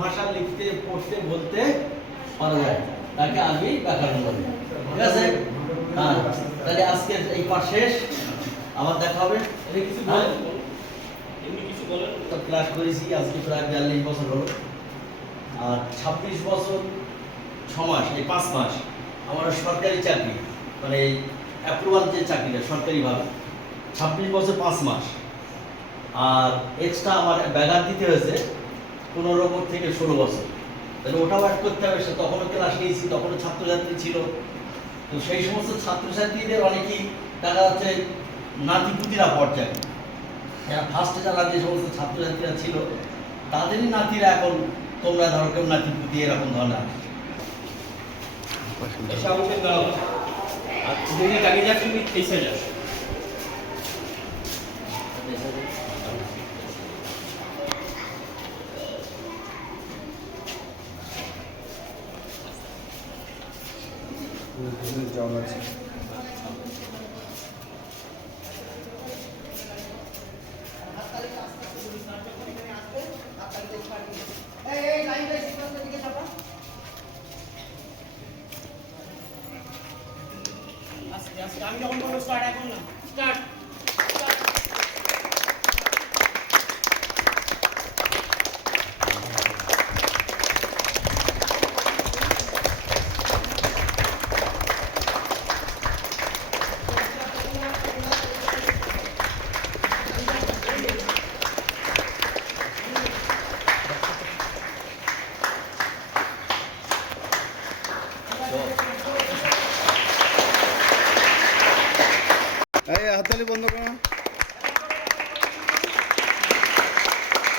ভাষা লিখতে পড়তে বলতে পারা যায় তাকে আরবি ব্যাকরণ বলে। ঠিক আছে? হ্যাঁ, তাহলে আজকে এই পাঠ শেষ, আবার দেখা হবে। কিছু বলেন, এমনি কিছু বলেন। তো ক্লাস করেছি আজকে প্রায় 42 বছর হলো, আর 26 বছর 6 মাস, এই 5 মাস আমার সরকারি চাকরি, মানে অ্যাপ্রুভাল যে চাকরিটা সরকারিভাবে 26 বছর 5 মাস, আর এক্সট্রা আমার ব্যাঘাত দিতে হয়েছে 15 থেকে 16 বছর। তাহলে ওটাও অ্যাড করতে হবে। সে তখনও ক্লাস নিয়েছি, তখনও ছাত্রছাত্রী ছিল। তো সেই সমস্ত ছাত্রছাত্রীদের অনেকেই দেখা যাচ্ছে নাতিপুতিরা পর্যায়ে, ফার্স্টে যারা যে সমস্ত ছাত্রছাত্রীরা ছিল তাদেরই নাতিরা এখন তোমরা ধরো কেউ নাতিপুতি এরকম ধরনের এসে আমাদের দাও। আর যদি কাকে যাচ্ছি 23,000। জল আছে। আমি যখন বলবো স্টার্ট, এখন না স্টার্ট। এই হাততালি বন্ধ করো।